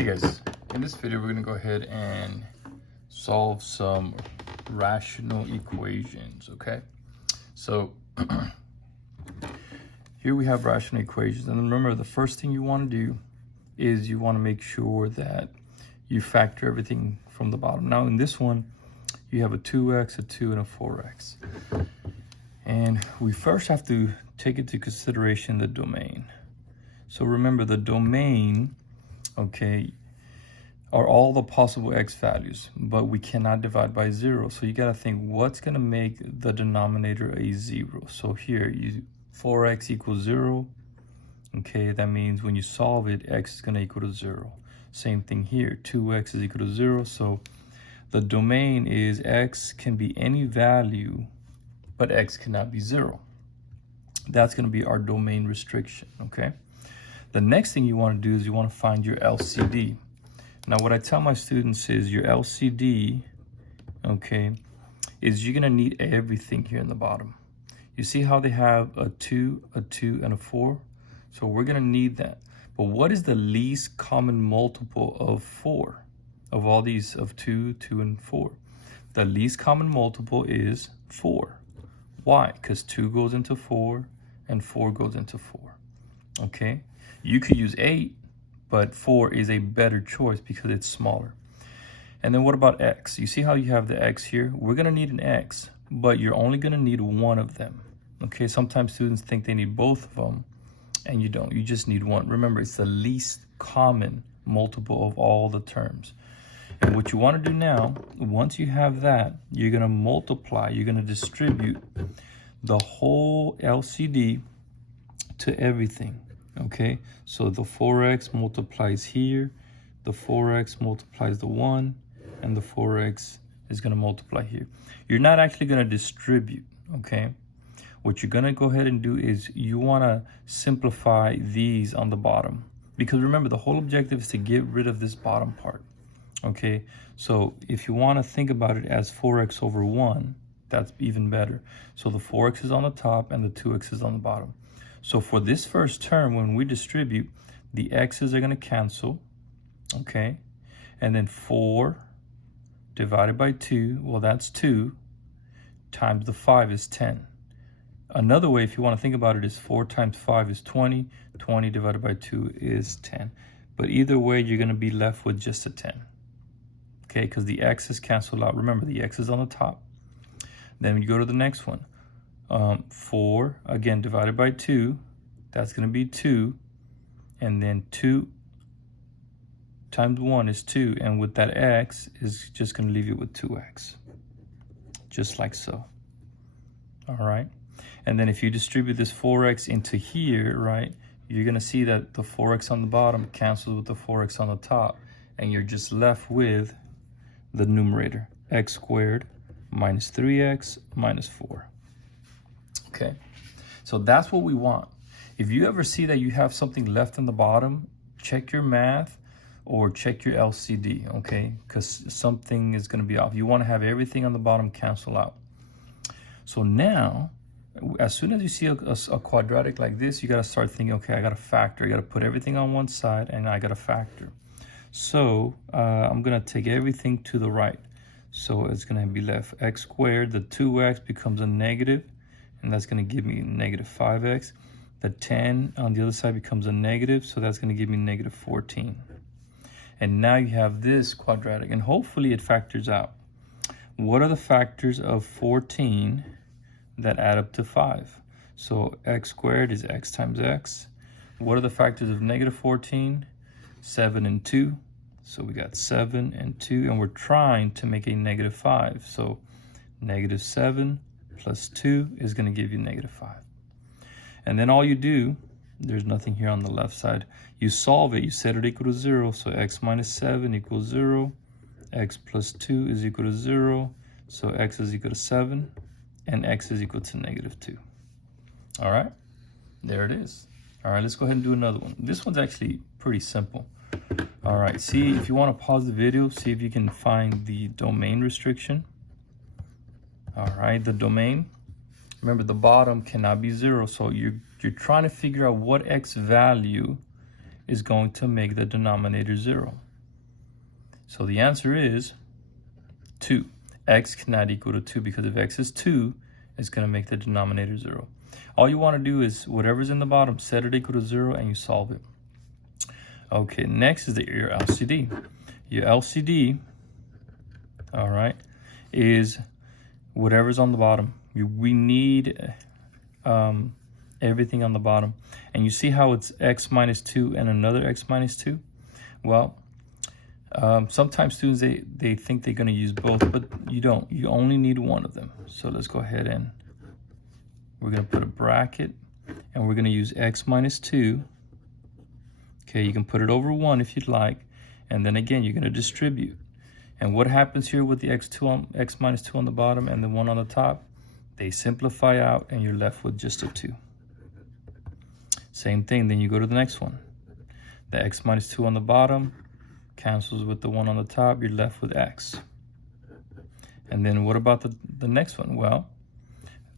Hey guys, in this video we're going to go ahead and solve some rational equations, okay? So here we have rational equations, and remember the first thing you want to do is you want to make sure that you factor everything from the bottom. Now in this one you have a 2x, a 2, and a 4x. And we first have to take into consideration the domain. So remember the domain, okay, are all the possible x values, but we cannot divide by 0. So you got to think, what's going to make the denominator a 0? So here, 4x equals 0. Okay, that means when you solve it, x is going to equal to 0. Same thing here, 2x is equal to 0. So the domain is x can be any value, but x cannot be 0. That's going to be our domain restriction, okay? The next thing you want to do is you want to find your LCD. Now, what I tell my students is your LCD, okay, is you're going to need everything here in the bottom. You see how they have a 2, a 2, and a 4? So we're going to need that. But what is the least common multiple of 4? Of all these, of 2, 2, and 4? The least common multiple is 4. Why? Because 2 goes into 4, and 4 goes into 4, okay? You could use 8, but 4 is a better choice because it's smaller. And then what about x? You see how you have the x here? We're going to need an x, but you're only going to need one of them. Okay, sometimes students think they need both of them, and you don't. You just need one. Remember, it's the least common multiple of all the terms. And what you want to do now, once you have that, you're going to multiply. You're going to distribute the whole LCD to everything. Okay, so the 4x multiplies here, the 4x multiplies the 1, and the 4x is going to multiply here. You're not actually going to distribute, okay? What you're going to go ahead and do is you want to simplify these on the bottom. Because remember, the whole objective is to get rid of this bottom part, okay? So if you want to think about it as 4x over 1, that's even better. So the 4x is on the top and the 2x is on the bottom. So for this first term, when we distribute, the x's are going to cancel, okay? And then 4 divided by 2, well, that's 2, times the 5 is 10. Another way, if you want to think about it, is 4 times 5 is 20. 20 divided by 2 is 10. But either way, you're going to be left with just a 10, okay? Because the x's cancel out. Remember, the x is on the top. Then you go to the next one. 4, again, divided by 2, that's going to be 2, and then 2 times 1 is 2, and with that x is just going to leave you with 2x, just like so. All right, and then if you distribute this 4x into here, right, you're going to see that the 4x on the bottom cancels with the 4x on the top, and you're just left with the numerator, x squared minus 3x minus 4. Okay, so that's what we want. If you ever see that you have something left in the bottom, check your math or check your LCD, okay? Because something is going to be off. You want to have everything on the bottom cancel out. So now, as soon as you see a quadratic like this, you got to start thinking, okay, I got to factor. I got to put everything on one side, and I got to factor. So I'm going to take everything to the right. So it's going to be left x squared. The 2x becomes a negative, and that's going to give me negative 5x. The 10 on the other side becomes a negative, so that's going to give me negative 14. And now you have this quadratic, and hopefully it factors out. What are the factors of 14 that add up to 5? So x squared is x times x. What are the factors of negative 14? 7 and 2. So we got 7 and 2, and we're trying to make a negative 5. So negative 7 plus 2 is going to give you negative 5. And then all you do, there's nothing here on the left side. You solve it. You set it equal to 0. So x minus 7 equals 0. X plus 2 is equal to 0. So x is equal to 7. And x is equal to negative 2. All right. There it is. All right, let's go ahead and do another one. This one's actually pretty simple. All right, see, if you want to pause the video, see if you can find the domain restriction. All right, the domain. Remember, the bottom cannot be 0, so you're trying to figure out what x value is going to make the denominator 0. So the answer is 2. X cannot equal to 2 because if x is 2, it's going to make the denominator 0. All you want to do is whatever's in the bottom, set it equal to 0 and you solve it. Okay, next is your LCD. Your LCD, all right, is whatever's on the bottom. We need everything on the bottom. And you see how it's x minus 2 and another x minus 2? Well, sometimes students, they think they're going to use both, but you don't. You only need one of them. So let's go ahead and we're going to put a bracket, and we're going to use x minus 2. Okay, you can put it over 1 if you'd like. And then again, you're going to distribute. And what happens here with the x minus 2 on the bottom and the 1 on the top? They simplify out, and you're left with just a 2. Same thing, then you go to the next one. The x minus 2 on the bottom cancels with the 1 on the top, you're left with x. And then what about the next one? Well,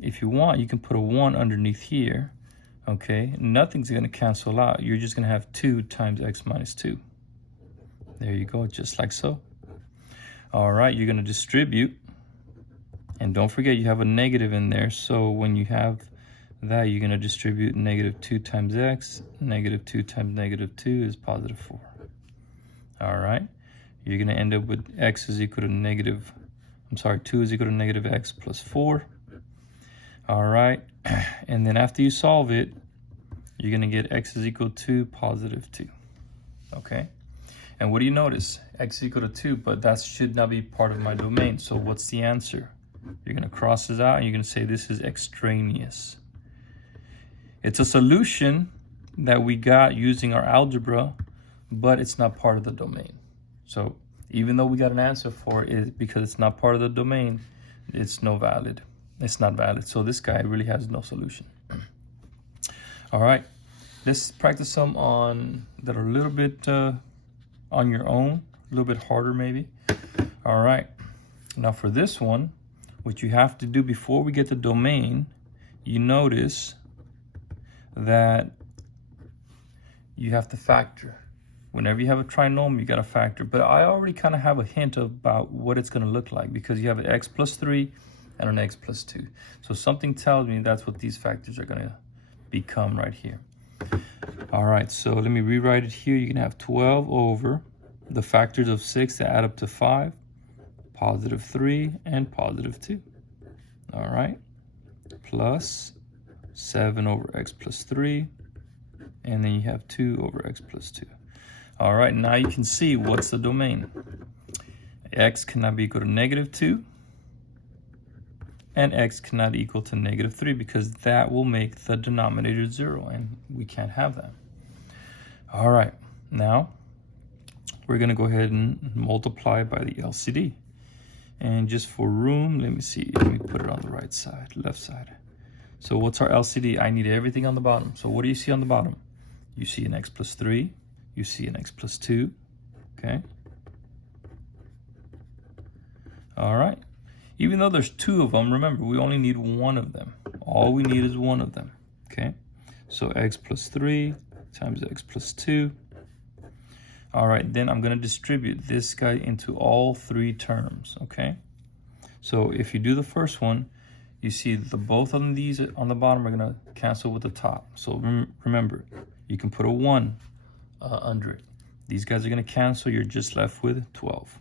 if you want, you can put a 1 underneath here, okay? Nothing's gonna cancel out. You're just gonna have 2 times x minus 2. There you go, just like so. All right, you're gonna distribute. And don't forget, you have a negative in there, so when you have that, you're going to distribute negative 2 times x. Negative 2 times negative 2 is positive 4. All right, you're going to end up with x is equal to negative, 2 is equal to negative x plus 4. All right, and then after you solve it, you're going to get x is equal to positive 2. Okay, and what do you notice? X is equal to 2, but that should not be part of my domain. So what's the answer? You're going to cross this out and you're going to say this is extraneous. It's a solution that we got using our algebra, but it's not part of the domain. So even though we got an answer for it, because it's not part of the domain, it's not valid. So this guy really has no solution. All right, let's practice some on that are a little bit on your own, a little bit harder maybe. All right, now for this one, what you have to do before we get the domain, you notice that you have to factor. Whenever you have a trinomial, you got to factor. But I already kind of have a hint about what it's going to look like because you have an x plus 3 and an x plus 2. So something tells me that's what these factors are going to become right here. All right, so let me rewrite it here. You can have 12 over the factors of 6 that add up to 5. Positive 3 and positive 2. All right, plus 7 over x plus 3, and then you have 2 over x plus 2. All right, now you can see what's the domain. X cannot be equal to negative 2, and x cannot equal to negative 3 because that will make the denominator 0, and we can't have that. All right, now we're going to go ahead and multiply by the LCD. And just for room, let me put it on the right side, left side. So what's our LCD? I need everything on the bottom. So what do you see on the bottom? You see an x plus 3, you see an x plus 2, okay? All right. Even though there's 2 of them, remember, we only need 1 of them. All we need is 1 of them, okay? So x plus 3 times x plus 2. All right, then I'm going to distribute this guy into all 3 terms, okay? So if you do the first one, you see both of these on the bottom are going to cancel with the top. So remember, you can put a 1 under it. These guys are going to cancel. You're just left with 12.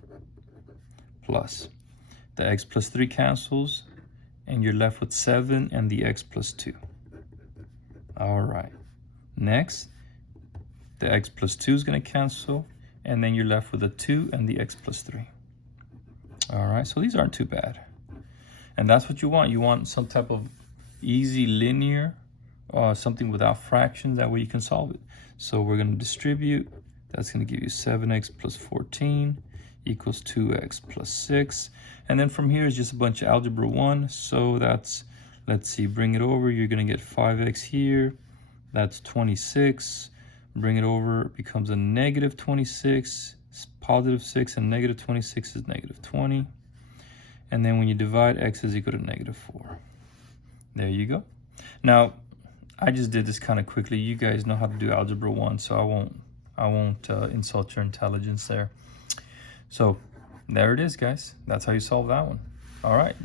Plus the x plus 3 cancels, and you're left with 7 and the x plus 2. All right, next. The x plus 2 is going to cancel, and then you're left with a 2 and the x plus 3. All right, so these aren't too bad. And that's what you want. You want some type of easy linear, something without fractions. That way you can solve it. So we're going to distribute. That's going to give you 7x plus 14 equals 2x plus 6. And then from here is just a bunch of algebra 1. So that's, let's see, bring it over. You're going to get 5x here. That's 26. Bring it over, it becomes a negative 26, positive 6, and negative 26 is negative 20. And then when you divide, x is equal to negative 4. There you go. Now, I just did this kind of quickly. You guys know how to do algebra 1, so I won't insult your intelligence there. So there it is, guys. That's how you solve that one. All right,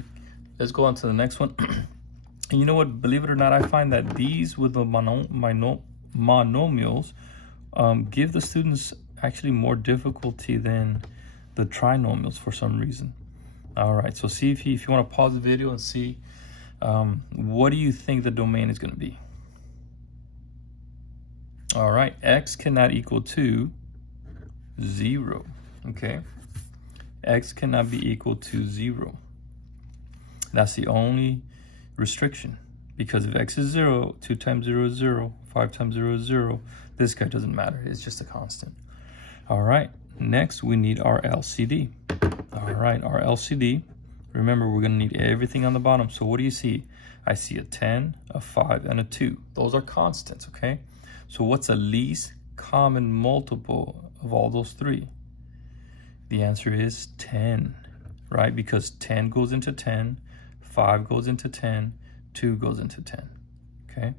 let's go on to the next one. And you know what? Believe it or not, I find that these with the monomials give the students actually more difficulty than the trinomials for some reason. All right, so see if you want to pause the video and see what do you think the domain is going to be. All right, x cannot equal to 0. Okay, x cannot be equal to 0. That's the only restriction, because if x is 0, 2 times 0 is 0, 5 times 0 is 0. This guy doesn't matter, it's just a constant. All right, next we need our LCD. All right, our LCD, remember we're gonna need everything on the bottom. So what do you see? I see a 10, a 5, and a 2. Those are constants, okay? So what's the least common multiple of all those three? The answer is 10, right? Because 10 goes into 10, 5 goes into 10, 2 goes into 10, okay?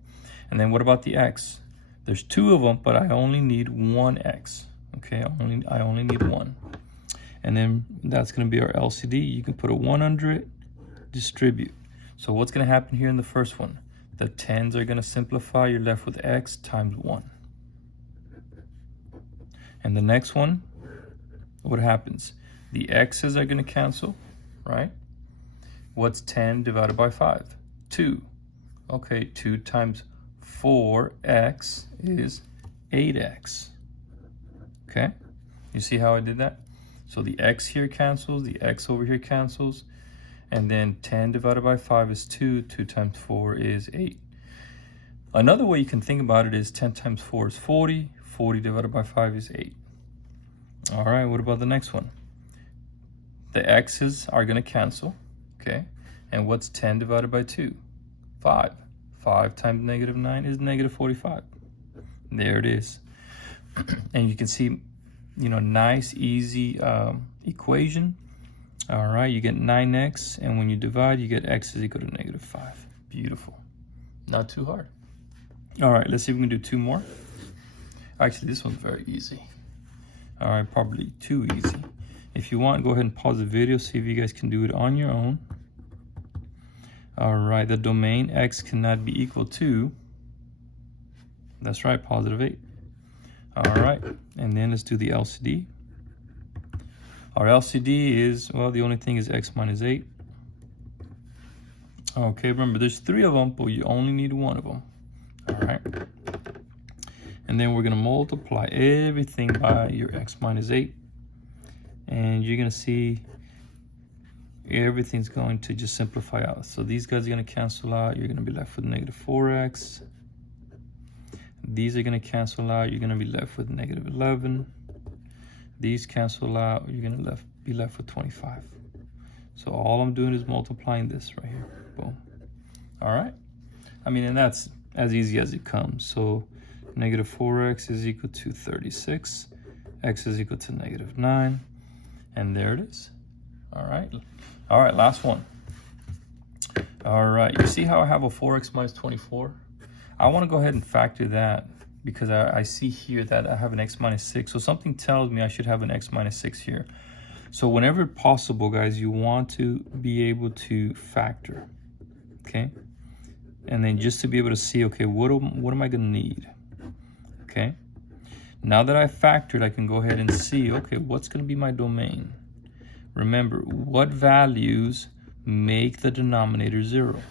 And then what about the x? There's 2 of them, but I only need 1 x, okay? I only need 1. And then that's gonna be our LCD. You can put a 100, distribute. So what's gonna happen here in the first one? The 10s are gonna simplify, you're left with x times 1. And the next one, what happens? The x's are gonna cancel, right? What's 10 divided by 5? 2. Okay, 2 times 4x is 8x. Okay, you see how I did that? So the x here cancels, the x over here cancels, and then 10 divided by 5 is 2, 2 times 4 is 8. Another way you can think about it is 10 times 4 is 40, 40 divided by 5 is 8. All right, what about the next one? The x's are gonna cancel, okay? And what's 10 divided by 2? 5. 5 times negative 9 is negative 45. There it is. And you can see, you know, nice, easy equation. All right, you get 9x, and when you divide, you get x is equal to negative 5. Beautiful. Not too hard. All right, let's see if we can do 2 more. Actually, this one's very easy. All right, probably too easy. If you want, go ahead and pause the video, see if you guys can do it on your own. All right, the domain x cannot be equal to, that's right, positive 8. All right, and then let's do the LCD. Our LCD is, well, the only thing is x minus 8. Okay, remember there's 3 of them, but you only need 1 of them. All right. And then we're gonna multiply everything by your x minus 8. And you're gonna see everything's going to just simplify out. So these guys are gonna cancel out. You're gonna be left with negative 4x. These are gonna cancel out. You're gonna be left with negative 11. These cancel out. You're gonna be left with 25. So all I'm doing is multiplying this right here. Boom. All right. I mean, and that's as easy as it comes. So negative 4x is equal to 36. X is equal to negative 9. And there it is. All right. All right, last one. All right, you see how I have a 4x minus 24? I want to go ahead and factor that because I see here that I have an x minus 6. So something tells me I should have an x minus 6 here. So whenever possible, guys, you want to be able to factor, okay? And then just to be able to see, okay, what am I going to need? Okay. Now that I've factored, I can go ahead and see, okay, what's going to be my domain? Remember, what values make the denominator 0?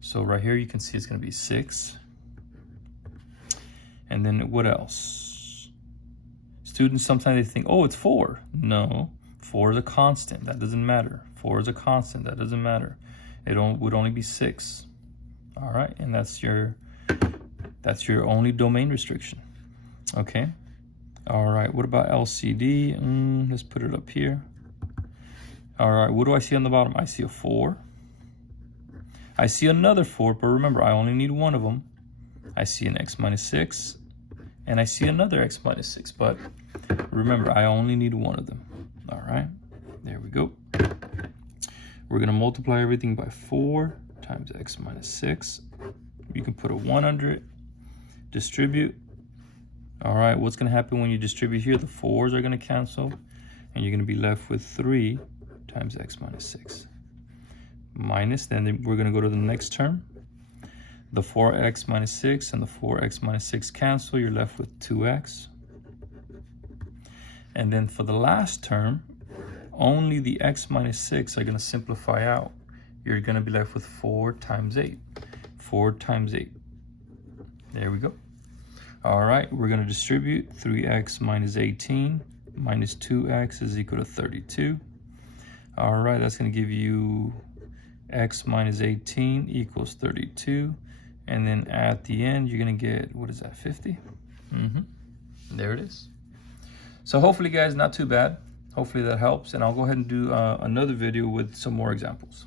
So right here, you can see it's going to be 6. And then what else? Students, sometimes they think, oh, it's 4. No, 4 is a constant. That doesn't matter. 4 is a constant. That doesn't matter. It would only be 6. All right, and that's your only domain restriction. Okay. All right, what about LCD? Let's put it up here. All right, what do I see on the bottom? I see a 4. I see another 4, but remember, I only need 1 of them. I see an x minus 6, and I see another x minus 6, but remember, I only need 1 of them. All right, there we go. We're gonna multiply everything by 4 times x minus 6. You can put a 100, distribute. All right, what's gonna happen when you distribute here? The 4s are gonna cancel, And you're going to be left with 3 times x minus 6. Minus, then we're going to go to the next term. The 4x minus 6 and the 4x minus 6 cancel. You're left with 2x. And then for the last term, only the x minus 6 are going to simplify out. You're going to be left with 4 times 8. 4 times 8. There we go. All right, we're going to distribute 3x minus 18 minus 2x is equal to 32. All right, that's going to give you x minus 18 equals 32. And then at the end, you're going to get, what is that, 50? There it is. So hopefully, guys, not too bad. Hopefully that helps. And I'll go ahead and do another video with some more examples.